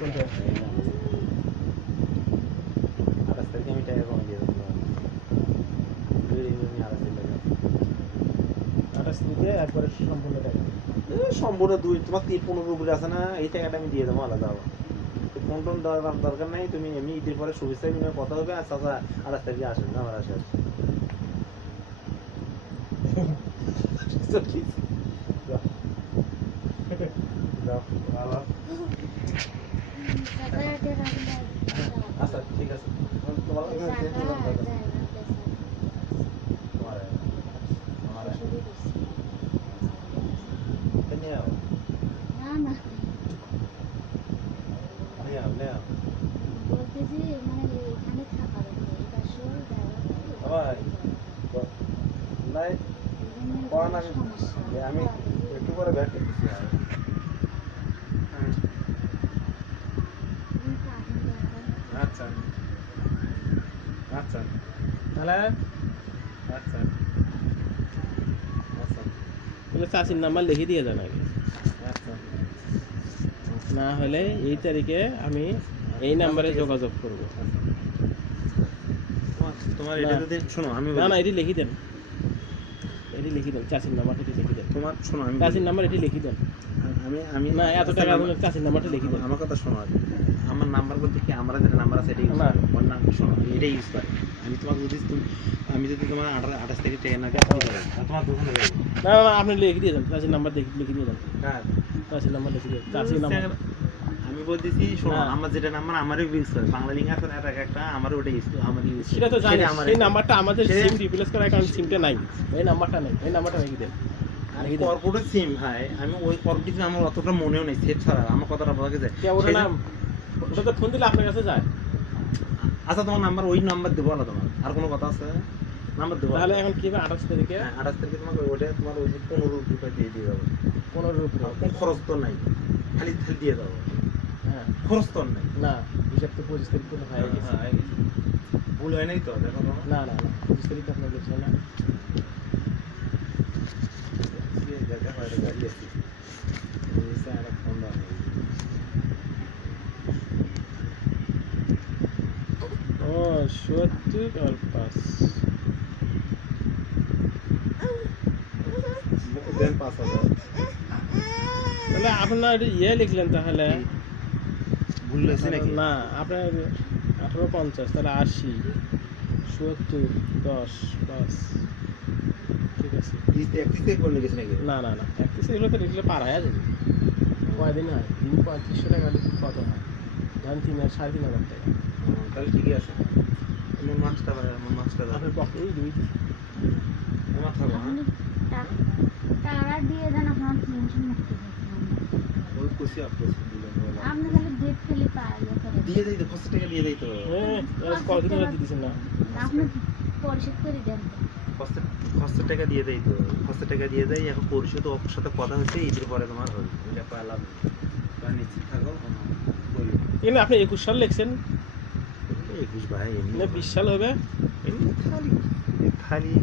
কোনটা? 28 তারিখে আমি টাকা কমে দিয়ে দেবো। দিতে একবারে সম্পূর্ণ টাকা সম্পূর্ণ তোমার 15 উপরে আছে না, এই টাকাটা আমি দিয়ে দেবো আলাদা। ফোন টোন দরকার নাই, তুমি এমনি ঈদের পরে শুভেচ্ছা বিনিময়ে কথা হবে। আর চাচা 28 তারিখে আসেন না, আমার আসে আচ্ছা ঠিক আছে। তোমার আমি একটু করে ব্যাগ করতেছি। আচ্ছা আচ্ছা তাহলে আচ্ছা আচ্ছা তাহলে চাচির নাম্বার লিখে দিয়ে যান আগে, আচ্ছা। না হলে এই তারিখে আমি এই নাম্বারে যোগাযোগ করবো। তোমার এটা যদি শোনো, আমি না এটি লিখে দেন, এটি লিখে দেন, চাচির নাম্বারটা এটি লিখে দেন। তোমার শোনো, আমি চাচির নাম্বার এটি লিখে দেন। আমি না এত টাকা চাচির নাম্বারটা লিখে দেন। আমার কথা শোনো, আমার নাম্বার বলতে কি, আমরা যেটা নাম্বার আছে এটাই ইউজ করি। আমার নাম শোনো, এটাই ইউজ করি। আমি তোমাকে যদি আমি যদি তোমার 28 থেকে টাকা না তোমার দোকানে যাবো। না আপনি লিখে দিয়ে যান, চাচির নাম্বার লিখে দিয়ে যান। হ্যাঁ চাচির নাম্বার লিখে দিয়ে চাচির নাম্বার। আমি বলতেছি শোনো, হ্যাঁ। আমার যেটা নাম্বার আমারও ইউজ করে, বাংলা লিঙ্ক আছে না একটা, আমার ওটা ইউজ করে, আমার ইউজ সেটা তো জানি, সেই নাম্বারটা আমাদের সিম রিপ্লেস করার কারণে সিমটা নাই, এই নাম্বারটা নেই, এই নাম্বারটা লিখে দেন। কর্পোরেট সিম ভাই, আমি ওই কর্পোরেট সিম আমার অতটা মনেও নেই, সেট ছাড়া আমার কথাটা বলা গেছে। ওটা না, ওটা তো ফোন দিলে আপনার কাছে যায়। আচ্ছা তোমার নাম্বার, ওই নাম্বার দেবো না তোমার, আর কোনো কথা আছে? নাম্বার দেবো তাহলে এখন কি হবে? 28 তারিখে 28 তারিখে তোমাকে ওইটা তোমার ওই 15 রুপিয়া দিয়ে দেবো। 15 রুপি। কোনো খরচ তো নাই, খালি দিয়ে দেবো। হ্যাঁ খরচ তো নাই। না, হিসাব তো 25 তারিখ করে হয়ে গেছে। ভুল হয় নাই তো? দেখো তো। না 25 তারিখ আপনার গেছিল না। ও 70 আর 5 দেন 5000। তাহলে আপনার ইয়ে লিখলেন তাহলে ভুল হয়েছে নাকি? না, আপনার 1850, তাহলে 80 70 10 5 ঠিক আছে। কিস্তি করে গেছে নাকি? না 31 এগুলো তো লিখলে পার হয়ে যাবে। কয়দিন হয়? দিন 3500 টাকা লিখলে কত হয়? ধরেন 3,500 টাকা। তাহলে ঠিকই আছে। আমার মাছটা আপনার পক্ষে এই দুই আমার থাকো। তারা দিয়ে দেন, আপনার টেনশন মুক্ত থাকবেন। ওই খুশি আপনি আপনি খালি ডেট ফেলে পাওয়া করে দিয়ে দেই তো, 500 টাকা দিয়ে দেই তো। কতদিন ধরে দিতেছেন না? আপনি পরিশোধ করে দেন। 500 টাকা দিয়ে দেই তো, 500 টাকা দিয়ে দেই। এখন পরিশোধ ওর সাথে কথা হচ্ছে, ঈদের পরে তোমার হবে। এটা পালাম নিশ্চিত থাকো। এখানে আপনি 21 সাল লিখছেন, 21 ভাই, এমনি 20 সাল হবে। এমনি খালি